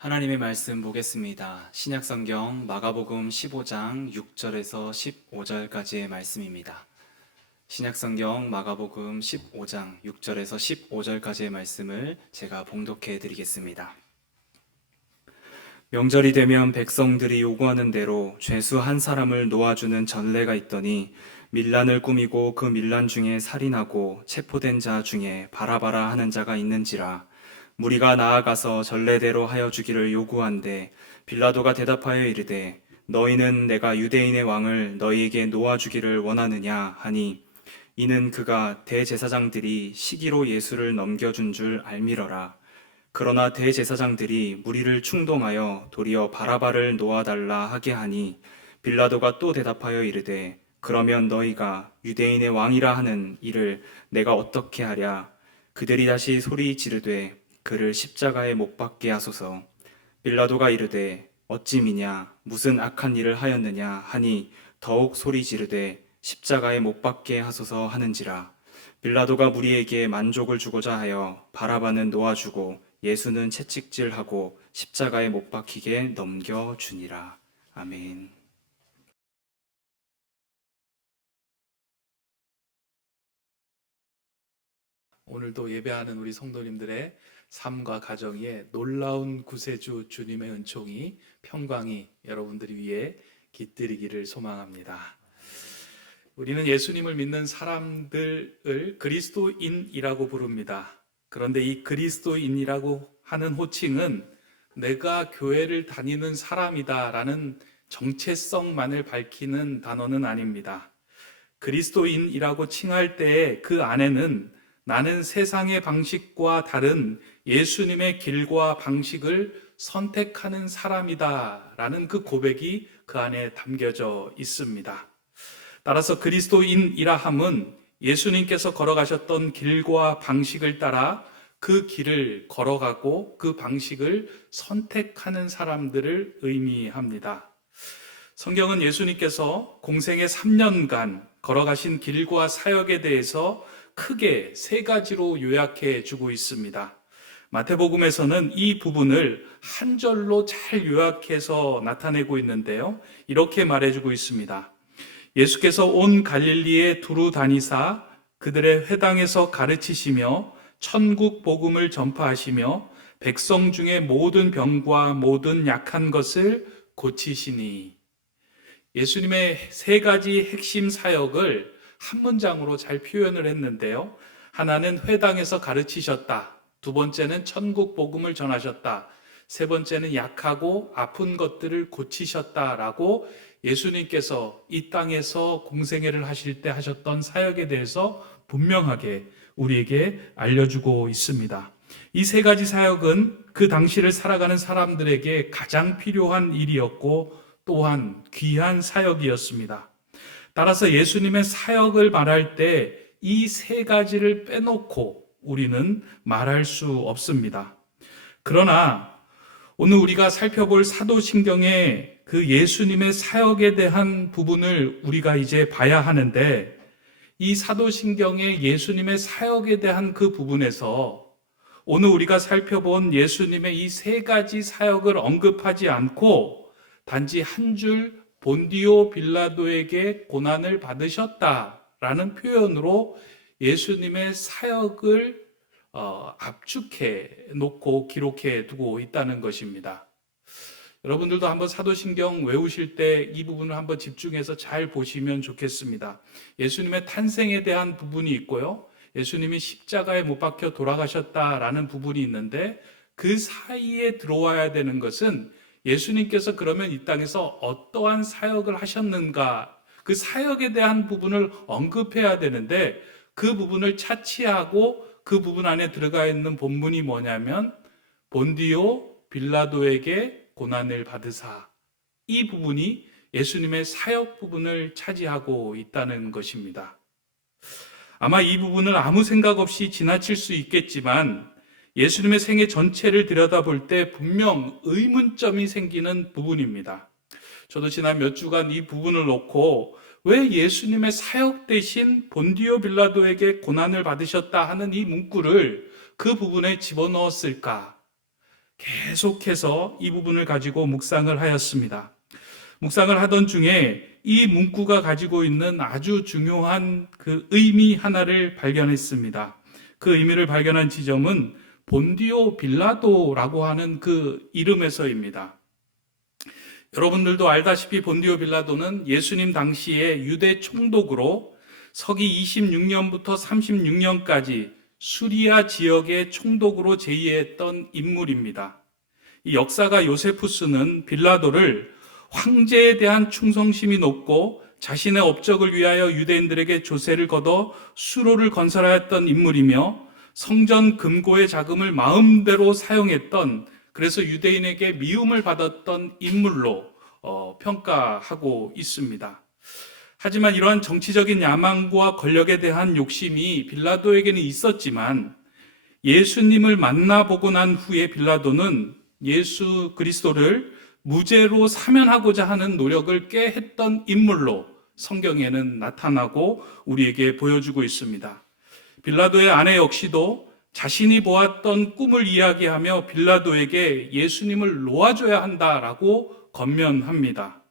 하나님의 말씀 보겠습니다. 신약성경 마가복음 15장 6절에서 15절까지의 말씀입니다. 신약성경 마가복음 15장 6절에서 15절까지의 말씀을 제가 봉독해 드리겠습니다. 명절이 되면 백성들이 요구하는 대로 죄수 한 사람을 놓아주는 전례가 있더니 밀란을 꾸미고 그 밀란 중에 살인하고 체포된 자 중에 바라바라 하는 자가 있는지라. 무리가 나아가서 전례대로 하여 주기를 요구한데 빌라도가 대답하여 이르되 너희는 내가 유대인의 왕을 너희에게 놓아주기를 원하느냐 하니 이는 그가 대제사장들이 시기로 예수를 넘겨준 줄 알미러라. 그러나 대제사장들이 무리를 충동하여 도리어 바라바를 놓아달라 하게 하니 빌라도가 또 대답하여 이르되 그러면 너희가 유대인의 왕이라 하는 이를 내가 어떻게 하랴. 그들이 다시 소리 지르되 그를 십자가에 못 박게 하소서. 빌라도가 이르되 어찌 미냐 무슨 악한 일을 하였느냐 하니 더욱 소리 지르되 십자가에 못 박게 하소서 하는지라. 빌라도가 무리에게 만족을 주고자 하여 바라바는 놓아주고 예수는 채찍질하고 십자가에 못 박히게 넘겨주니라. 아멘. 오늘도 예배하는 우리 성도님들의 삶과 가정에 놀라운 구세주 주님의 은총이, 평강이 여러분들 위에 깃들이기를 소망합니다. 우리는 예수님을 믿는 사람들을 그리스도인이라고 부릅니다. 그런데 이 그리스도인이라고 하는 호칭은 내가 교회를 다니는 사람이다라는 정체성만을 밝히는 단어는 아닙니다. 그리스도인이라고 칭할 때에 그 안에는 나는 세상의 방식과 다른 예수님의 길과 방식을 선택하는 사람이다 라는 그 고백이 그 안에 담겨져 있습니다. 따라서 그리스도인이라 함은 예수님께서 걸어가셨던 길과 방식을 따라 그 길을 걸어가고 그 방식을 선택하는 사람들을 의미합니다. 성경은 예수님께서 공생의 3년간 걸어가신 길과 사역에 대해서 크게 세 가지로 요약해 주고 있습니다. 마태복음에서는 이 부분을 한 절로 잘 요약해서 나타내고 있는데요. 이렇게 말해주고 있습니다. 예수께서 온 갈릴리에 두루 다니사 그들의 회당에서 가르치시며 천국 복음을 전파하시며 백성 중에 모든 병과 모든 약한 것을 고치시니. 예수님의 세 가지 핵심 사역을 한 문장으로 잘 표현을 했는데요. 하나는 회당에서 가르치셨다. 두 번째는 천국 복음을 전하셨다. 세 번째는 약하고 아픈 것들을 고치셨다라고 예수님께서 이 땅에서 공생애를 하실 때 하셨던 사역에 대해서 분명하게 우리에게 알려주고 있습니다. 이 세 가지 사역은 그 당시를 살아가는 사람들에게 가장 필요한 일이었고 또한 귀한 사역이었습니다. 따라서 예수님의 사역을 말할 때 이 세 가지를 빼놓고 우리는 말할 수 없습니다. 그러나 오늘 우리가 살펴볼 사도신경의 그 예수님의 사역에 대한 부분을 우리가 이제 봐야 하는데, 이 사도신경의 예수님의 사역에 대한 그 부분에서 오늘 우리가 살펴본 예수님의 이 세 가지 사역을 언급하지 않고 단지 한 줄 본디오 빌라도에게 고난을 받으셨다라는 표현으로 예수님의 사역을 압축해 놓고 기록해 두고 있다는 것입니다. 여러분들도 한번 사도신경 외우실 때 이 부분을 한번 집중해서 잘 보시면 좋겠습니다. 예수님의 탄생에 대한 부분이 있고요. 예수님이 십자가에 못 박혀 돌아가셨다라는 부분이 있는데, 그 사이에 들어와야 되는 것은 예수님께서 그러면 이 땅에서 어떠한 사역을 하셨는가, 그 사역에 대한 부분을 언급해야 되는데, 그 부분을 차치하고 그 부분 안에 들어가 있는 본문이 뭐냐면 본디오 빌라도에게 고난을 받으사, 이 부분이 예수님의 사역 부분을 차지하고 있다는 것입니다. 아마 이 부분을 아무 생각 없이 지나칠 수 있겠지만 예수님의 생애 전체를 들여다볼 때 분명 의문점이 생기는 부분입니다. 저도 지난 몇 주간 이 부분을 놓고 왜 예수님의 사역 대신 본디오 빌라도에게 고난을 받으셨다 하는 이 문구를 그 부분에 집어넣었을까? 계속해서 이 부분을 가지고 묵상을 하였습니다. 묵상을 하던 중에 이 문구가 가지고 있는 아주 중요한 그 의미 하나를 발견했습니다. 그 의미를 발견한 지점은 본디오 빌라도라고 하는 그 이름에서입니다. 여러분들도 알다시피 본디오 빌라도는 예수님 당시에 유대 총독으로 서기 26년부터 36년까지 수리아 지역의 총독으로 재위했던 인물입니다. 이 역사가 요세푸스는 빌라도를 황제에 대한 충성심이 높고 자신의 업적을 위하여 유대인들에게 조세를 걷어 수로를 건설하였던 인물이며 성전 금고의 자금을 마음대로 사용했던, 그래서 유대인에게 미움을 받았던 인물로 평가하고 있습니다. 하지만 이러한 정치적인 야망과 권력에 대한 욕심이 빌라도에게는 있었지만 예수님을 만나보고 난 후에 빌라도는 예수 그리스도를 무죄로 사면하고자 하는 노력을 꽤 했던 인물로 성경에는 나타나고 우리에게 보여주고 있습니다. 빌라도의 아내 역시도 자신이 보았던 꿈을 이야기하며 빌라도에게 예수님을 놓아줘야 한다라고 권면합니다.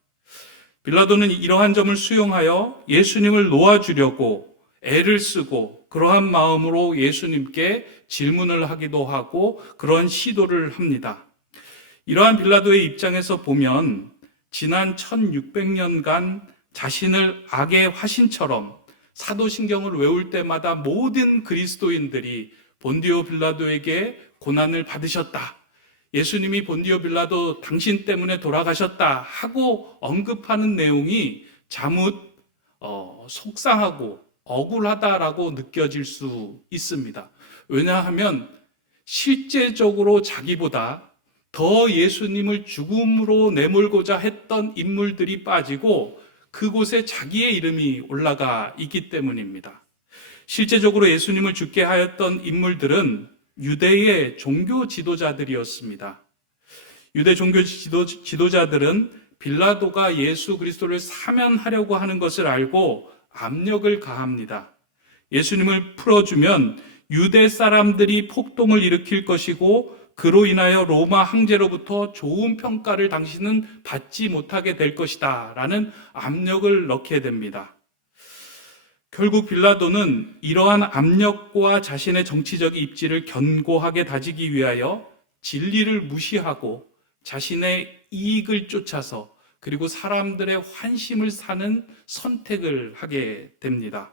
빌라도는 이러한 점을 수용하여 예수님을 놓아주려고 애를 쓰고 그러한 마음으로 예수님께 질문을 하기도 하고 그러한 시도를 합니다. 이러한 빌라도의 입장에서 보면 지난 1600년간 자신을 악의 화신처럼 사도신경을 외울 때마다 모든 그리스도인들이 본디오 빌라도에게 고난을 받으셨다, 예수님이 본디오 빌라도 당신 때문에 돌아가셨다 하고 언급하는 내용이 자뭇 속상하고 억울하다라고 느껴질 수 있습니다. 왜냐하면 실제적으로 자기보다 더 예수님을 죽음으로 내몰고자 했던 인물들이 빠지고 그곳에 자기의 이름이 올라가 있기 때문입니다. 실제적으로 예수님을 죽게 하였던 인물들은 유대의 종교 지도자들이었습니다. 유대 종교 지도자들은 빌라도가 예수 그리스도를 사면하려고 하는 것을 알고 압력을 가합니다. 예수님을 풀어주면 유대 사람들이 폭동을 일으킬 것이고 그로 인하여 로마 황제로부터 좋은 평가를 당신은 받지 못하게 될 것이다 라는 압력을 넣게 됩니다. 결국 빌라도는 이러한 압력과 자신의 정치적 입지를 견고하게 다지기 위하여 진리를 무시하고 자신의 이익을 쫓아서 그리고 사람들의 환심을 사는 선택을 하게 됩니다.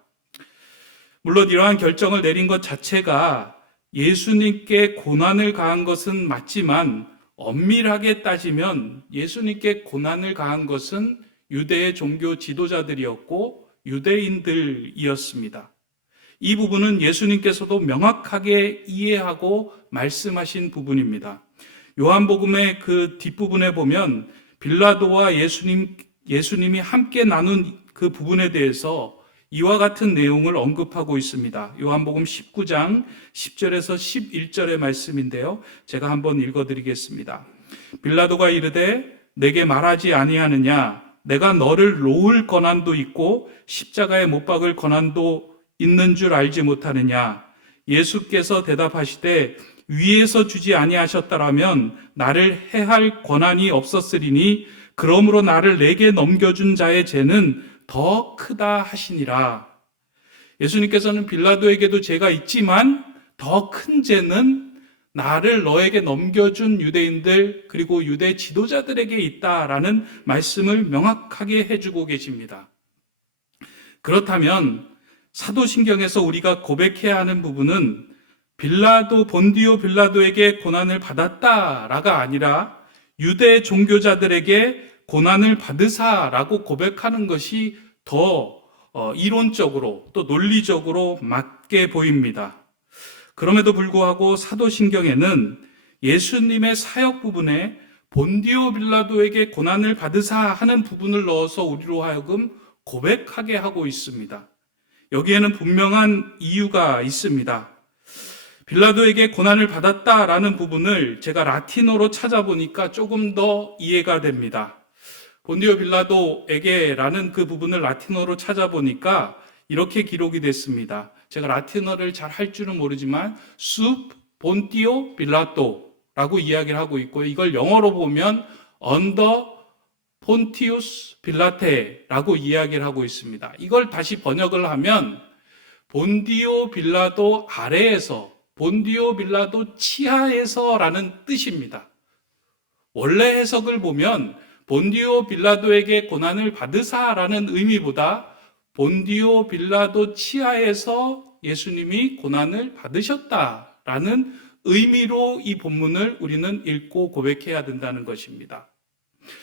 물론 이러한 결정을 내린 것 자체가 예수님께 고난을 가한 것은 맞지만 엄밀하게 따지면 예수님께 고난을 가한 것은 유대의 종교 지도자들이었고 유대인들이었습니다. 이 부분은 예수님께서도 명확하게 이해하고 말씀하신 부분입니다. 요한복음의 그 뒷부분에 보면 빌라도와 예수님이 함께 나눈 그 부분에 대해서 이와 같은 내용을 언급하고 있습니다. 요한복음 19장 10절에서 11절의 말씀인데요. 제가 한번 읽어드리겠습니다. 빌라도가 이르되 내게 말하지 아니하느냐? 내가 너를 놓을 권한도 있고 십자가에 못 박을 권한도 있는 줄 알지 못하느냐? 예수께서 대답하시되 위에서 주지 아니하셨다라면 나를 해할 권한이 없었으리니 그러므로 나를 내게 넘겨준 자의 죄는 더 크다 하시니라. 예수님께서는 빌라도에게도 죄가 있지만 더 큰 죄는 나를 너에게 넘겨준 유대인들 그리고 유대 지도자들에게 있다라는 말씀을 명확하게 해주고 계십니다. 그렇다면 사도신경에서 우리가 고백해야 하는 부분은 본디오 빌라도에게 고난을 받았다라가 아니라 유대 종교자들에게 고난을 받으사라고 고백하는 것이 더 이론적으로 또 논리적으로 맞게 보입니다. 그럼에도 불구하고 사도신경에는 예수님의 사역 부분에 본디오 빌라도에게 고난을 받으사 하는 부분을 넣어서 우리로 하여금 고백하게 하고 있습니다. 여기에는 분명한 이유가 있습니다. 빌라도에게 고난을 받았다라는 부분을 제가 라틴어로 찾아보니까 조금 더 이해가 됩니다. 본디오 빌라도에게라는 그 부분을 라틴어로 찾아보니까 이렇게 기록이 됐습니다. 제가 라틴어를 잘 할 줄은 모르지만 숲 본티오 빌라도, 라고 이야기를 하고 있고요. 이걸 영어로 보면 under 폰티우스 빌라테라고 이야기를 하고 있습니다. 이걸 다시 번역을 하면 본디오 빌라도 아래에서, 본디오 빌라도 치하에서라는 뜻입니다. 원래 해석을 보면 본디오 빌라도에게 고난을 받으사라는 의미보다 본디오 빌라도 치하에서 예수님이 고난을 받으셨다라는 의미로 이 본문을 우리는 읽고 고백해야 된다는 것입니다.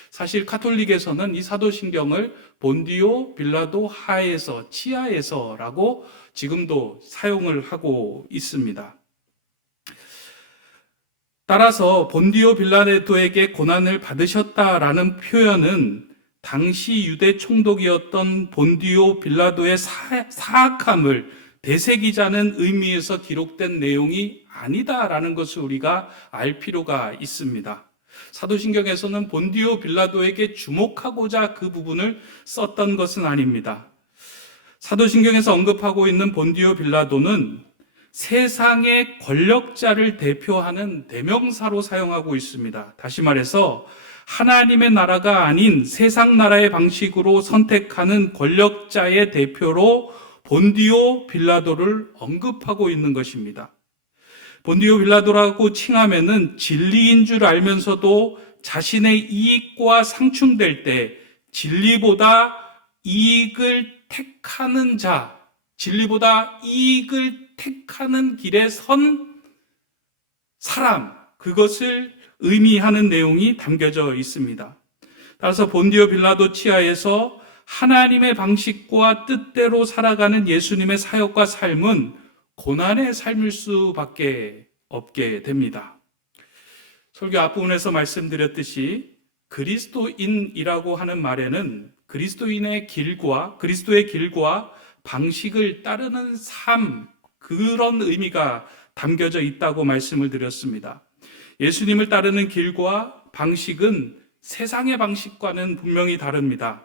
사실 카톨릭에서는 이 사도신경을 본디오 빌라도 하에서, 치하에서라고 지금도 사용을 하고 있습니다. 따라서 본디오 빌라도에게 고난을 받으셨다라는 표현은 당시 유대 총독이었던 본디오 빌라도의 사악함을 되새기자는 의미에서 기록된 내용이 아니다라는 것을 우리가 알 필요가 있습니다. 사도신경에서는 본디오 빌라도에게 주목하고자 그 부분을 썼던 것은 아닙니다. 사도신경에서 언급하고 있는 본디오 빌라도는 세상의 권력자를 대표하는 대명사로 사용하고 있습니다. 다시 말해서 하나님의 나라가 아닌 세상 나라의 방식으로 선택하는 권력자의 대표로 본디오 빌라도를 언급하고 있는 것입니다. 본디오 빌라도라고 칭하면은 진리인 줄 알면서도 자신의 이익과 상충될 때 진리보다 이익을 택하는 자, 진리보다 이익을 택하는 길에 선 사람, 그것을 의미하는 내용이 담겨져 있습니다. 따라서 본디오 빌라도 치하에서 하나님의 방식과 뜻대로 살아가는 예수님의 사역과 삶은 고난의 삶일 수밖에 없게 됩니다. 설교 앞부분에서 말씀드렸듯이 그리스도인이라고 하는 말에는 그리스도의 길과 방식을 따르는 삶, 그런 의미가 담겨져 있다고 말씀을 드렸습니다. 예수님을 따르는 길과 방식은 세상의 방식과는 분명히 다릅니다.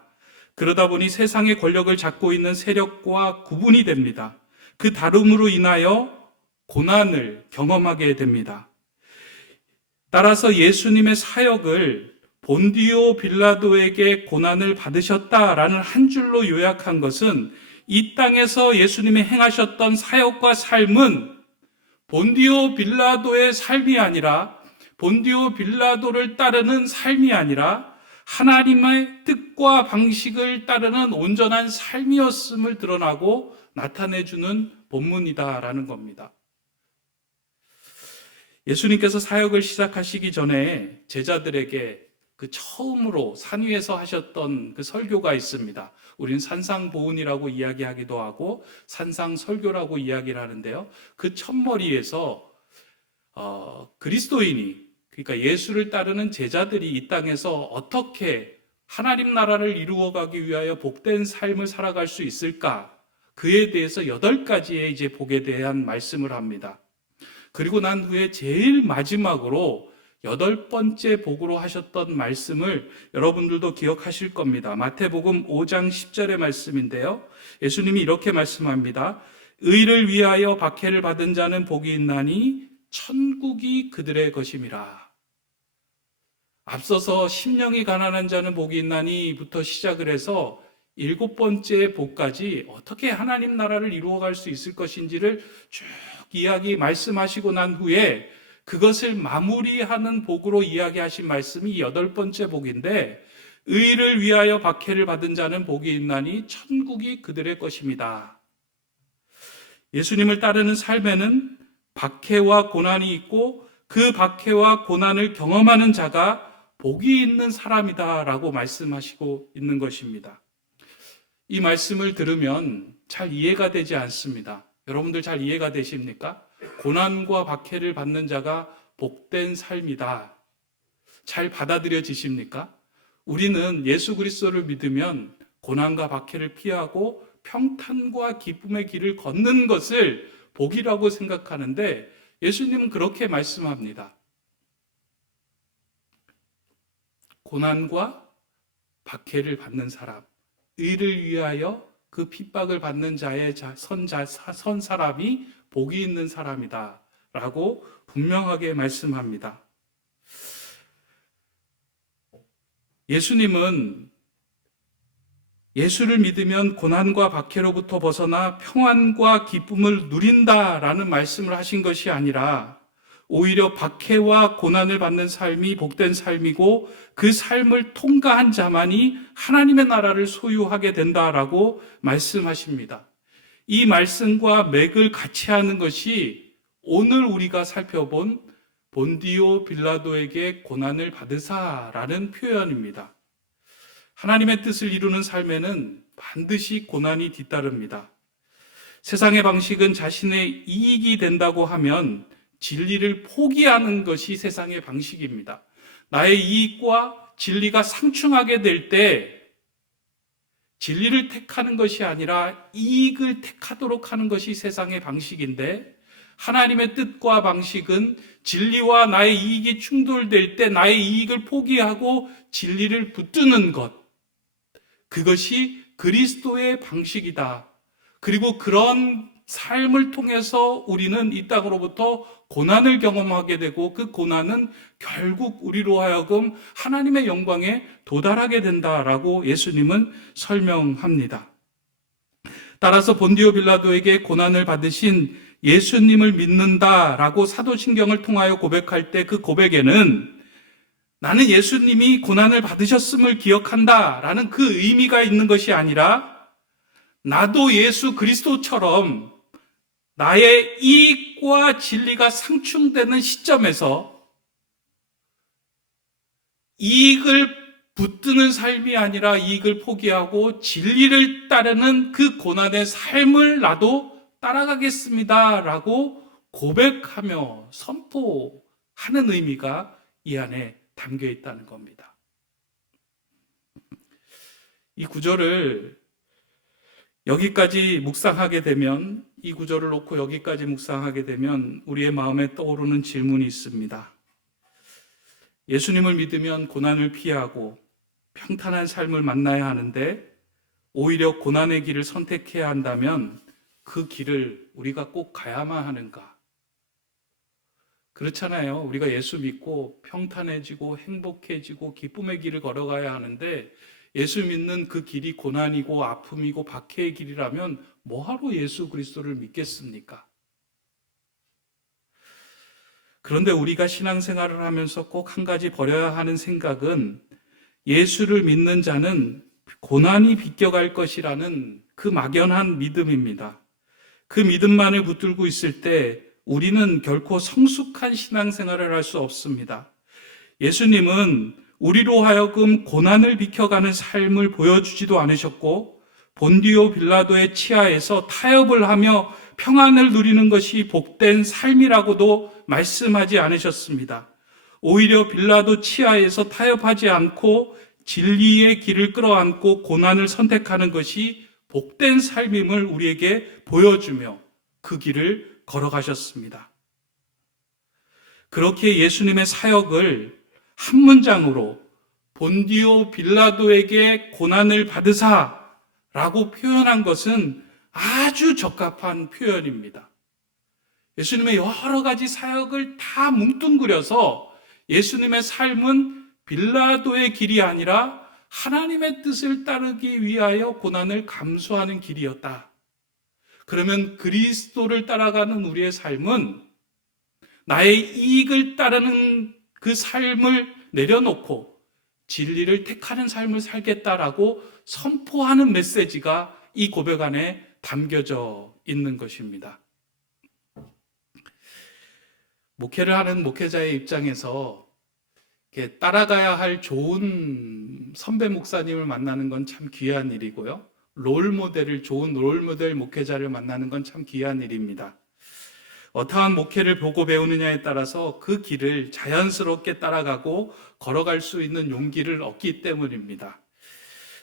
그러다 보니 세상의 권력을 잡고 있는 세력과 구분이 됩니다. 그 다름으로 인하여 고난을 경험하게 됩니다. 따라서 예수님의 사역을 본디오 빌라도에게 고난을 받으셨다라는 한 줄로 요약한 것은 이 땅에서 예수님이 행하셨던 사역과 삶은 본디오 빌라도의 삶이 아니라, 본디오 빌라도를 따르는 삶이 아니라 하나님의 뜻과 방식을 따르는 온전한 삶이었음을 드러나고 나타내주는 본문이다라는 겁니다. 예수님께서 사역을 시작하시기 전에 제자들에게 그 처음으로 산 위에서 하셨던 그 설교가 있습니다. 우린 산상보훈이라고 이야기하기도 하고 산상설교라고 이야기를 하는데요. 그 첫머리에서 그리스도인이, 그러니까 예수를 따르는 제자들이 이 땅에서 어떻게 하나님 나라를 이루어가기 위하여 복된 삶을 살아갈 수 있을까? 그에 대해서 8가지의 이제 복에 대한 말씀을 합니다. 그리고 난 후에 제일 마지막으로 8번째 복으로 하셨던 말씀을 여러분들도 기억하실 겁니다. 마태복음 5장 10절의 말씀인데요. 예수님이 이렇게 말씀합니다. 의를 위하여 박해를 받은 자는 복이 있나니 천국이 그들의 것임이라. 앞서서 심령이 가난한 자는 복이 있나니부터 시작을 해서 7번째 복까지 어떻게 하나님 나라를 이루어갈 수 있을 것인지를 쭉 말씀하시고 난 후에 그것을 마무리하는 복으로 이야기하신 말씀이 8번째 복인데, 의를 위하여 박해를 받은 자는 복이 있나니 천국이 그들의 것입니다. 예수님을 따르는 삶에는 박해와 고난이 있고 그 박해와 고난을 경험하는 자가 복이 있는 사람이다라고 말씀하시고 있는 것입니다. 이 말씀을 들으면 잘 이해가 되지 않습니다. 여러분들 잘 이해가 되십니까? 고난과 박해를 받는 자가 복된 삶이다. 잘 받아들여지십니까? 우리는 예수 그리스도를 믿으면 고난과 박해를 피하고 평탄과 기쁨의 길을 걷는 것을 복이라고 생각하는데 예수님은 그렇게 말씀합니다. 고난과 박해를 받는 사람, 의를 위하여 그 핍박을 받는 자의 선 사람이 복이 있는 사람이다 라고 분명하게 말씀합니다. 예수님은 예수를 믿으면 고난과 박해로부터 벗어나 평안과 기쁨을 누린다라는 말씀을 하신 것이 아니라 오히려 박해와 고난을 받는 삶이 복된 삶이고 그 삶을 통과한 자만이 하나님의 나라를 소유하게 된다라고 말씀하십니다. 이 말씀과 맥을 같이 하는 것이 오늘 우리가 살펴본 본디오 빌라도에게 고난을 받으사라는 표현입니다. 하나님의 뜻을 이루는 삶에는 반드시 고난이 뒤따릅니다. 세상의 방식은 자신의 이익이 된다고 하면 진리를 포기하는 것이 세상의 방식입니다. 나의 이익과 진리가 상충하게 될 때 진리를 택하는 것이 아니라 이익을 택하도록 하는 것이 세상의 방식인데, 하나님의 뜻과 방식은 진리와 나의 이익이 충돌될 때 나의 이익을 포기하고 진리를 붙드는 것, 그것이 그리스도의 방식이다. 그리고 그런 삶을 통해서 우리는 이 땅으로부터 고난을 경험하게 되고 그 고난은 결국 우리로 하여금 하나님의 영광에 도달하게 된다라고 예수님은 설명합니다. 따라서 본디오 빌라도에게 고난을 받으신 예수님을 믿는다라고 사도신경을 통하여 고백할 때 그 고백에는 나는 예수님이 고난을 받으셨음을 기억한다라는 그 의미가 있는 것이 아니라 나도 예수 그리스도처럼 나의 이익과 진리가 상충되는 시점에서 이익을 붙드는 삶이 아니라 이익을 포기하고 진리를 따르는 그 고난의 삶을 나도 따라가겠습니다 라고 고백하며 선포하는 의미가 이 안에 담겨 있다는 겁니다. 이 구절을 여기까지 묵상하게 되면, 이 구절을 놓고 여기까지 묵상하게 되면 우리의 마음에 떠오르는 질문이 있습니다. 예수님을 믿으면 고난을 피하고 평탄한 삶을 만나야 하는데 오히려 고난의 길을 선택해야 한다면 그 길을 우리가 꼭 가야만 하는가? 그렇잖아요. 우리가 예수 믿고 평탄해지고 행복해지고 기쁨의 길을 걸어가야 하는데 예수 믿는 그 길이 고난이고 아픔이고 박해의 길이라면 뭐하러 예수 그리스도를 믿겠습니까? 그런데 우리가 신앙생활을 하면서 꼭 한 가지 버려야 하는 생각은 예수를 믿는 자는 고난이 비껴갈 것이라는 그 막연한 믿음입니다. 그 믿음만을 붙들고 있을 때 우리는 결코 성숙한 신앙생활을 할 수 없습니다. 예수님은 우리로 하여금 고난을 비켜가는 삶을 보여주지도 않으셨고 본디오 빌라도의 치하에서 타협을 하며 평안을 누리는 것이 복된 삶이라고도 말씀하지 않으셨습니다. 오히려 빌라도 치하에서 타협하지 않고 진리의 길을 끌어안고 고난을 선택하는 것이 복된 삶임을 우리에게 보여주며 그 길을 걸어가셨습니다. 그렇게 예수님의 사역을 한 문장으로 본디오 빌라도에게 고난을 받으사라고 표현한 것은 아주 적합한 표현입니다. 예수님의 여러 가지 사역을 다 뭉뚱그려서 예수님의 삶은 빌라도의 길이 아니라 하나님의 뜻을 따르기 위하여 고난을 감수하는 길이었다. 그러면 그리스도를 따라가는 우리의 삶은 나의 이익을 따르는 그 삶을 내려놓고 진리를 택하는 삶을 살겠다라고 선포하는 메시지가 이 고백 안에 담겨져 있는 것입니다. 목회를 하는 목회자의 입장에서 따라가야 할 좋은 선배 목사님을 만나는 건 참 귀한 일이고요. 좋은 롤모델 목회자를 만나는 건 참 귀한 일입니다. 어떠한 목회를 보고 배우느냐에 따라서 그 길을 자연스럽게 따라가고 걸어갈 수 있는 용기를 얻기 때문입니다.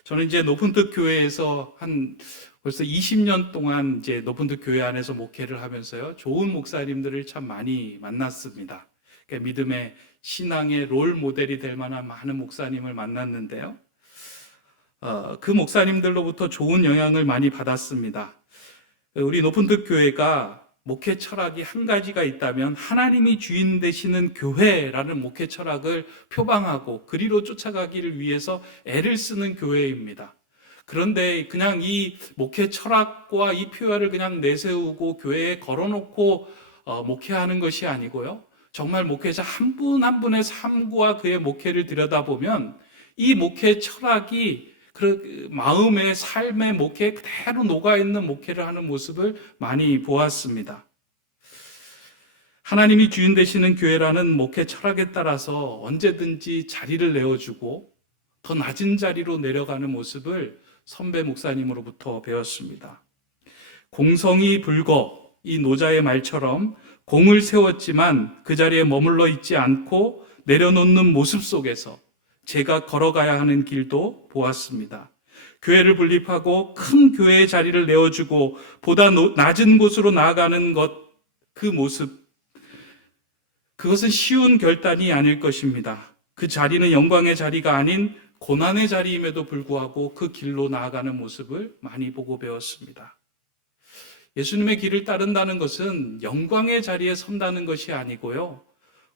저는 이제 높은뜻 교회에서 벌써 20년 동안 이제 높은뜻 교회 안에서 목회를 하면서요, 좋은 목사님들을 참 많이 만났습니다. 그러니까 믿음의 신앙의 롤 모델이 될 만한 많은 목사님을 만났는데요. 그 목사님들로부터 좋은 영향을 많이 받았습니다. 우리 높은뜻 교회가 목회 철학이 한 가지가 있다면 하나님이 주인 되시는 교회라는 목회 철학을 표방하고 그리로 쫓아가기를 위해서 애를 쓰는 교회입니다. 그런데 그냥 이 목회 철학과 이 표현을 그냥 내세우고 교회에 걸어놓고 목회하는 것이 아니고요. 정말 목회자 한 분 한 분의 삶과 그의 목회를 들여다보면 이 목회 철학이 그 마음의 삶의 목회에 그대로 녹아있는 목회를 하는 모습을 많이 보았습니다. 하나님이 주인 되시는 교회라는 목회 철학에 따라서 언제든지 자리를 내어주고 더 낮은 자리로 내려가는 모습을 선배 목사님으로부터 배웠습니다. 공성이 불거, 이 노자의 말처럼 공을 세웠지만 그 자리에 머물러 있지 않고 내려놓는 모습 속에서 제가 걸어가야 하는 길도 보았습니다. 교회를 분립하고 큰 교회의 자리를 내어주고 보다 낮은 곳으로 나아가는 그 모습, 그것은 쉬운 결단이 아닐 것입니다. 그 자리는 영광의 자리가 아닌 고난의 자리임에도 불구하고 그 길로 나아가는 모습을 많이 보고 배웠습니다. 예수님의 길을 따른다는 것은 영광의 자리에 선다는 것이 아니고요.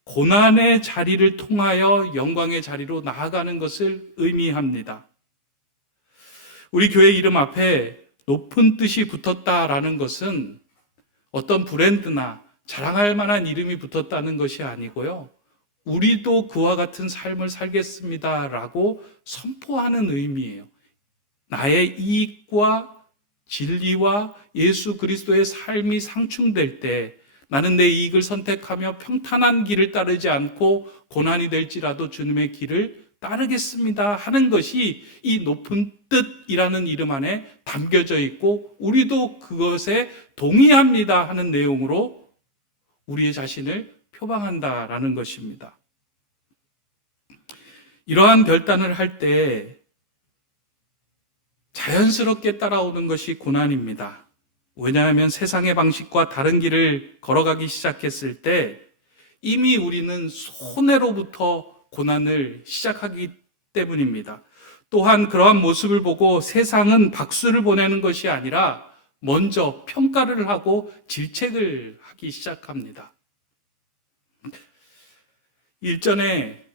고난의 자리를 통하여 영광의 자리로 나아가는 것을 의미합니다. 우리 교회 이름 앞에 높은 뜻이 붙었다라는 것은 어떤 브랜드나 자랑할 만한 이름이 붙었다는 것이 아니고요. 우리도 그와 같은 삶을 살겠습니다라고 선포하는 의미예요. 나의 이익과 진리와 예수 그리스도의 삶이 상충될 때 나는 내 이익을 선택하며 평탄한 길을 따르지 않고 고난이 될지라도 주님의 길을 따르겠습니다 하는 것이 이 높은 뜻이라는 이름 안에 담겨져 있고 우리도 그것에 동의합니다 하는 내용으로 우리의 자신을 표방한다라는 것입니다. 이러한 결단을 할 때 자연스럽게 따라오는 것이 고난입니다. 왜냐하면 세상의 방식과 다른 길을 걸어가기 시작했을 때 이미 우리는 손해로부터 고난을 시작하기 때문입니다. 또한 그러한 모습을 보고 세상은 박수를 보내는 것이 아니라 먼저 평가를 하고 질책을 하기 시작합니다. 일전에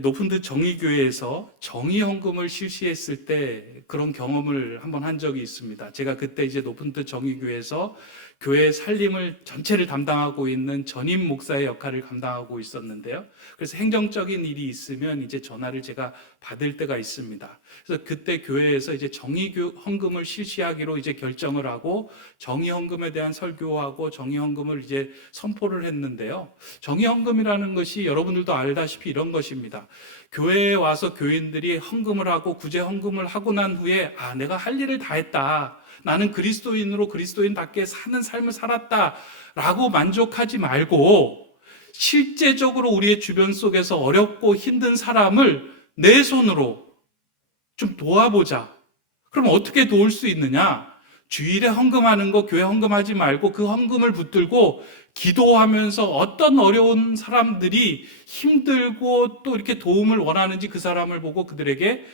높은 듯 정의교회에서 정의헌금을 실시했을 때 그런 경험을 한번 한 적이 있습니다. 제가 그때 이제 높은 듯 정의교회에서 교회 살림을 전체를 담당하고 있는 전임 목사의 역할을 감당하고 있었는데요. 그래서 행정적인 일이 있으면 이제 전화를 제가 받을 때가 있습니다. 그래서 그때 교회에서 이제 정의헌금을 실시하기로 이제 결정을 하고 정의헌금에 대한 설교하고 정의헌금을 이제 선포를 했는데요. 정의헌금이라는 것이 여러분들도 알다시피 이런 것입니다. 교회에 와서 교인들이 헌금을 하고 구제 헌금을 하고 난 후에 내가 할 일을 다 했다. 나는 그리스도인으로 그리스도인답게 사는 삶을 살았다라고 만족하지 말고 실제적으로 우리의 주변 속에서 어렵고 힘든 사람을 내 손으로 좀 도와보자. 그럼 어떻게 도울 수 있느냐? 주일에 헌금하는 거 교회 헌금하지 말고 그 헌금을 붙들고 기도하면서 어떤 어려운 사람들이 힘들고 또 이렇게 도움을 원하는지 그 사람을 보고 그들에게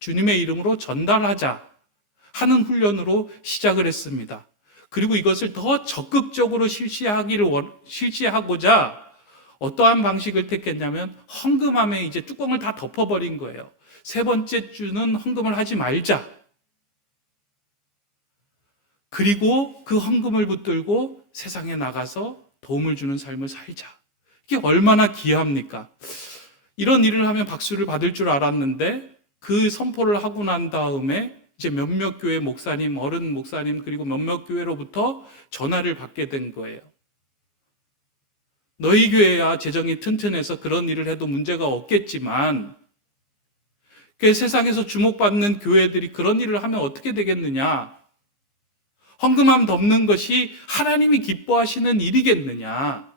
주님의 이름으로 전달하자 하는 훈련으로 시작을 했습니다. 그리고 이것을 더 적극적으로 실시하고자 어떠한 방식을 택했냐면 헌금함에 이제 뚜껑을 다 덮어버린 거예요. 세 번째 주는 헌금을 하지 말자. 그리고 그 헌금을 붙들고 세상에 나가서 도움을 주는 삶을 살자. 이게 얼마나 귀합니까? 이런 일을 하면 박수를 받을 줄 알았는데 그 선포를 하고 난 다음에 이제 몇몇 교회 목사님, 어른 목사님 그리고 몇몇 교회로부터 전화를 받게 된 거예요. 너희 교회야 재정이 튼튼해서 그런 일을 해도 문제가 없겠지만 세상에서 주목받는 교회들이 그런 일을 하면 어떻게 되겠느냐? 헌금함 덮는 것이 하나님이 기뻐하시는 일이겠느냐?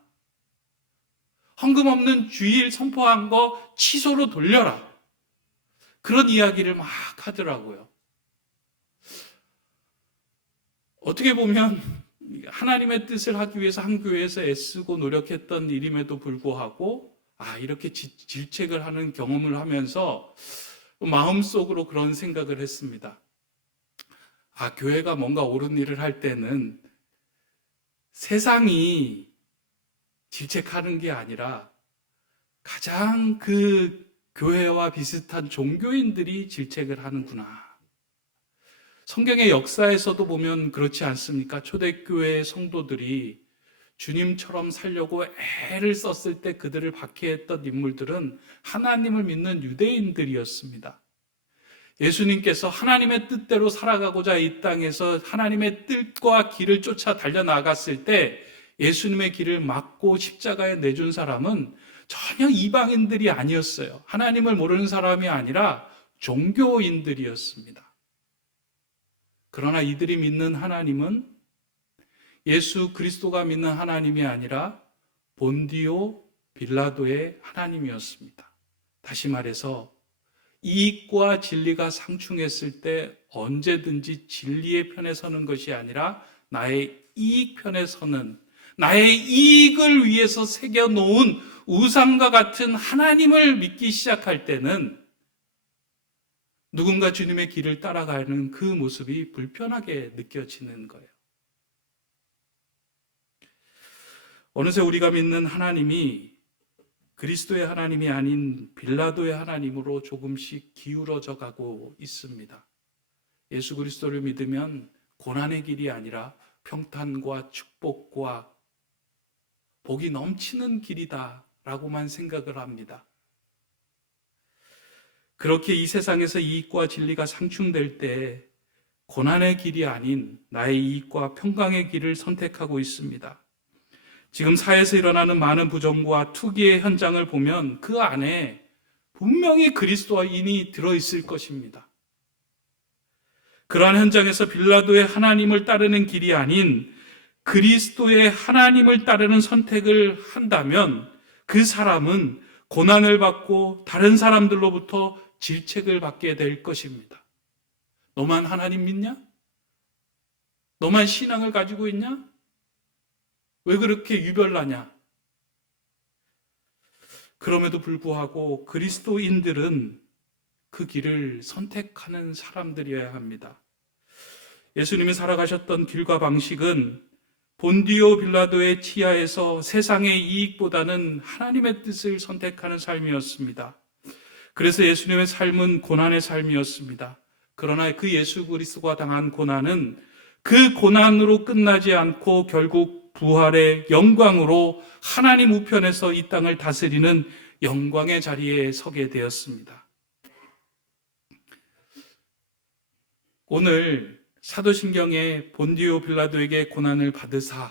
헌금 없는 주일 선포한 거 취소로 돌려라. 그런 이야기를 막 하더라고요. 어떻게 보면 하나님의 뜻을 하기 위해서 한 교회에서 애쓰고 노력했던 일임에도 불구하고 이렇게 질책을 하는 경험을 하면서 마음속으로 그런 생각을 했습니다. 교회가 뭔가 옳은 일을 할 때는 세상이 질책하는 게 아니라 가장 그 교회와 비슷한 종교인들이 질책을 하는구나. 성경의 역사에서도 보면 그렇지 않습니까? 초대교회 성도들이 주님처럼 살려고 애를 썼을 때 그들을 박해했던 인물들은 하나님을 믿는 유대인들이었습니다. 예수님께서 하나님의 뜻대로 살아가고자 이 땅에서 하나님의 뜻과 길을 쫓아 달려나갔을 때 예수님의 길을 막고 십자가에 내준 사람은 전혀 이방인들이 아니었어요. 하나님을 모르는 사람이 아니라 종교인들이었습니다. 그러나 이들이 믿는 하나님은 예수 그리스도가 믿는 하나님이 아니라 본디오 빌라도의 하나님이었습니다. 다시 말해서 이익과 진리가 상충했을 때 언제든지 진리의 편에 서는 것이 아니라 나의 이익 편에 서는, 나의 이익을 위해서 새겨놓은 우상과 같은 하나님을 믿기 시작할 때는 누군가 주님의 길을 따라가는 그 모습이 불편하게 느껴지는 거예요. 어느새 우리가 믿는 하나님이 그리스도의 하나님이 아닌 빌라도의 하나님으로 조금씩 기울어져 가고 있습니다. 예수 그리스도를 믿으면 고난의 길이 아니라 평탄과 축복과 복이 넘치는 길이다 라고만 생각을 합니다. 그렇게 이 세상에서 이익과 진리가 상충될 때 고난의 길이 아닌 나의 이익과 평강의 길을 선택하고 있습니다. 지금 사회에서 일어나는 많은 부정과 투기의 현장을 보면 그 안에 분명히 그리스도인이 들어있을 것입니다. 그러한 현장에서 빌라도의 하나님을 따르는 길이 아닌 그리스도의 하나님을 따르는 선택을 한다면 그 사람은 고난을 받고 다른 사람들로부터 질책을 받게 될 것입니다. 너만 하나님 믿냐? 너만 신앙을 가지고 있냐? 왜 그렇게 유별나냐? 그럼에도 불구하고 그리스도인들은 그 길을 선택하는 사람들이어야 합니다. 예수님이 살아가셨던 길과 방식은 본디오 빌라도의 치하에서 세상의 이익보다는 하나님의 뜻을 선택하는 삶이었습니다. 그래서 예수님의 삶은 고난의 삶이었습니다. 그러나 그 예수 그리스도가 당한 고난은 그 고난으로 끝나지 않고 결국 부활의 영광으로 하나님 우편에서 이 땅을 다스리는 영광의 자리에 서게 되었습니다. 오늘 사도신경에 본디오 빌라도에게 고난을 받으사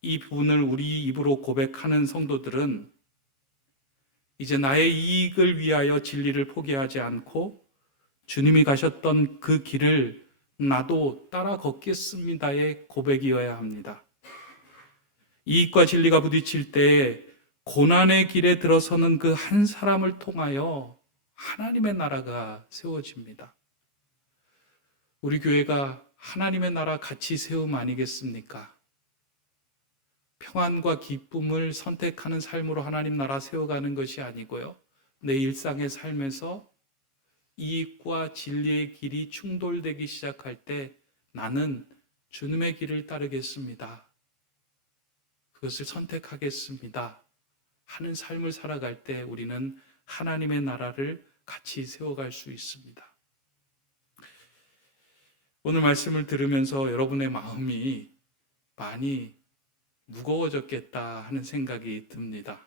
이 부분을 우리 입으로 고백하는 성도들은 이제 나의 이익을 위하여 진리를 포기하지 않고 주님이 가셨던 그 길을 나도 따라 걷겠습니다의 고백이어야 합니다. 이익과 진리가 부딪힐 때 고난의 길에 들어서는 그 한 사람을 통하여 하나님의 나라가 세워집니다. 우리 교회가 하나님의 나라 가치 세움 아니겠습니까? 평안과 기쁨을 선택하는 삶으로 하나님 나라 세워가는 것이 아니고요. 내 일상의 삶에서 이익과 진리의 길이 충돌되기 시작할 때 나는 주님의 길을 따르겠습니다. 그것을 선택하겠습니다. 하는 삶을 살아갈 때 우리는 하나님의 나라를 같이 세워갈 수 있습니다. 오늘 말씀을 들으면서 여러분의 마음이 많이 무거워졌겠다 하는 생각이 듭니다.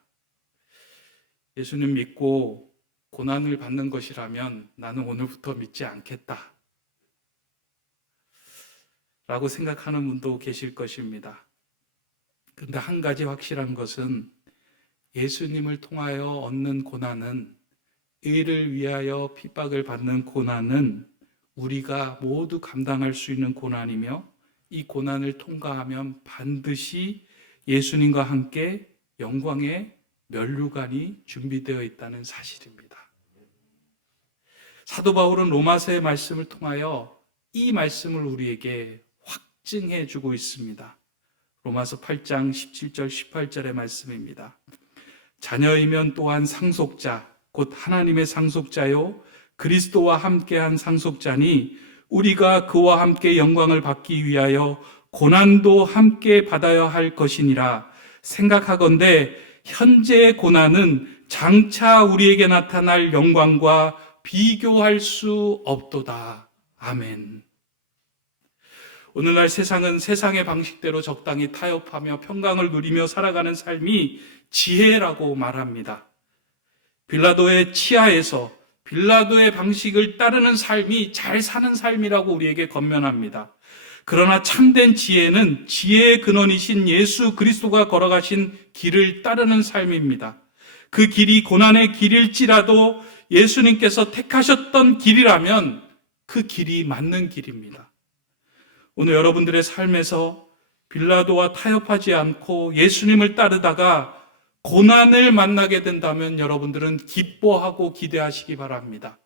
예수님 믿고 고난을 받는 것이라면 나는 오늘부터 믿지 않겠다 라고 생각하는 분도 계실 것입니다. 그런데 한 가지 확실한 것은 예수님을 통하여 얻는 고난은, 의를 위하여 핍박을 받는 고난은 우리가 모두 감당할 수 있는 고난이며, 이 고난을 통과하면 반드시 예수님과 함께 영광의 면류관이 준비되어 있다는 사실입니다. 사도 바울은 로마서의 말씀을 통하여 이 말씀을 우리에게 확증해 주고 있습니다. 로마서 8장 17절 18절의 말씀입니다. 자녀이면 또한 상속자, 곧 하나님의 상속자요 그리스도와 함께한 상속자니 우리가 그와 함께 영광을 받기 위하여 고난도 함께 받아야 할 것이니라 생각하건대 현재의 고난은 장차 우리에게 나타날 영광과 비교할 수 없도다. 아멘. 오늘날 세상은 세상의 방식대로 적당히 타협하며 평강을 누리며 살아가는 삶이 지혜라고 말합니다. 빌라도의 치하에서 빌라도의 방식을 따르는 삶이 잘 사는 삶이라고 우리에게 권면합니다. 그러나 참된 지혜는 지혜의 근원이신 예수 그리스도가 걸어가신 길을 따르는 삶입니다. 그 길이 고난의 길일지라도 예수님께서 택하셨던 길이라면 그 길이 맞는 길입니다. 오늘 여러분들의 삶에서 빌라도와 타협하지 않고 예수님을 따르다가 고난을 만나게 된다면 여러분들은 기뻐하고 기대하시기 바랍니다.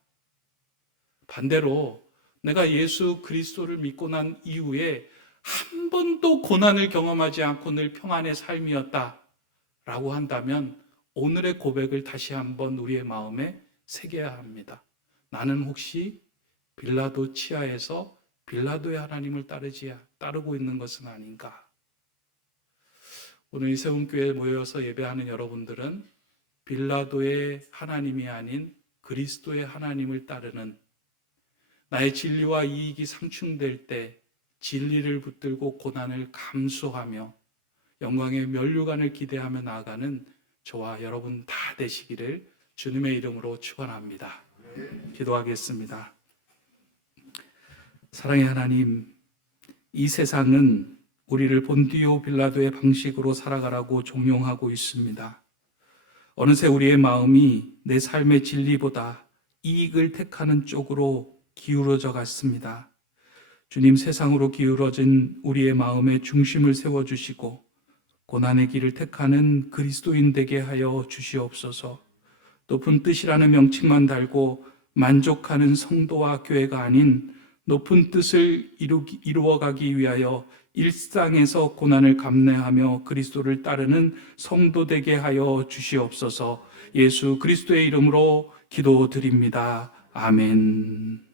반대로 내가 예수 그리스도를 믿고 난 이후에 한 번도 고난을 경험하지 않고 늘 평안의 삶이었다라고 한다면 오늘의 고백을 다시 한번 우리의 마음에 새겨야 합니다. 나는 혹시 빌라도 치하에서 빌라도의 하나님을 따르고 있는 것은 아닌가? 오늘 이세훈교회에 모여서 예배하는 여러분들은 빌라도의 하나님이 아닌 그리스도의 하나님을 따르는, 나의 진리와 이익이 상충될 때 진리를 붙들고 고난을 감수하며 영광의 면류관을 기대하며 나아가는 저와 여러분 다 되시기를 주님의 이름으로 축원합니다. 기도하겠습니다. 사랑의 하나님, 이 세상은 우리를 본디오 빌라도의 방식으로 살아가라고 종용하고 있습니다. 어느새 우리의 마음이 내 삶의 진리보다 이익을 택하는 쪽으로 기울어져 갔습니다. 주님, 세상으로 기울어진 우리의 마음의 중심을 세워주시고 고난의 길을 택하는 그리스도인 되게 하여 주시옵소서. 높은 뜻이라는 명칭만 달고 만족하는 성도와 교회가 아닌 높은 뜻을 이루어가기 위하여 일상에서 고난을 감내하며 그리스도를 따르는 성도 되게 하여 주시옵소서. 예수 그리스도의 이름으로 기도드립니다. 아멘.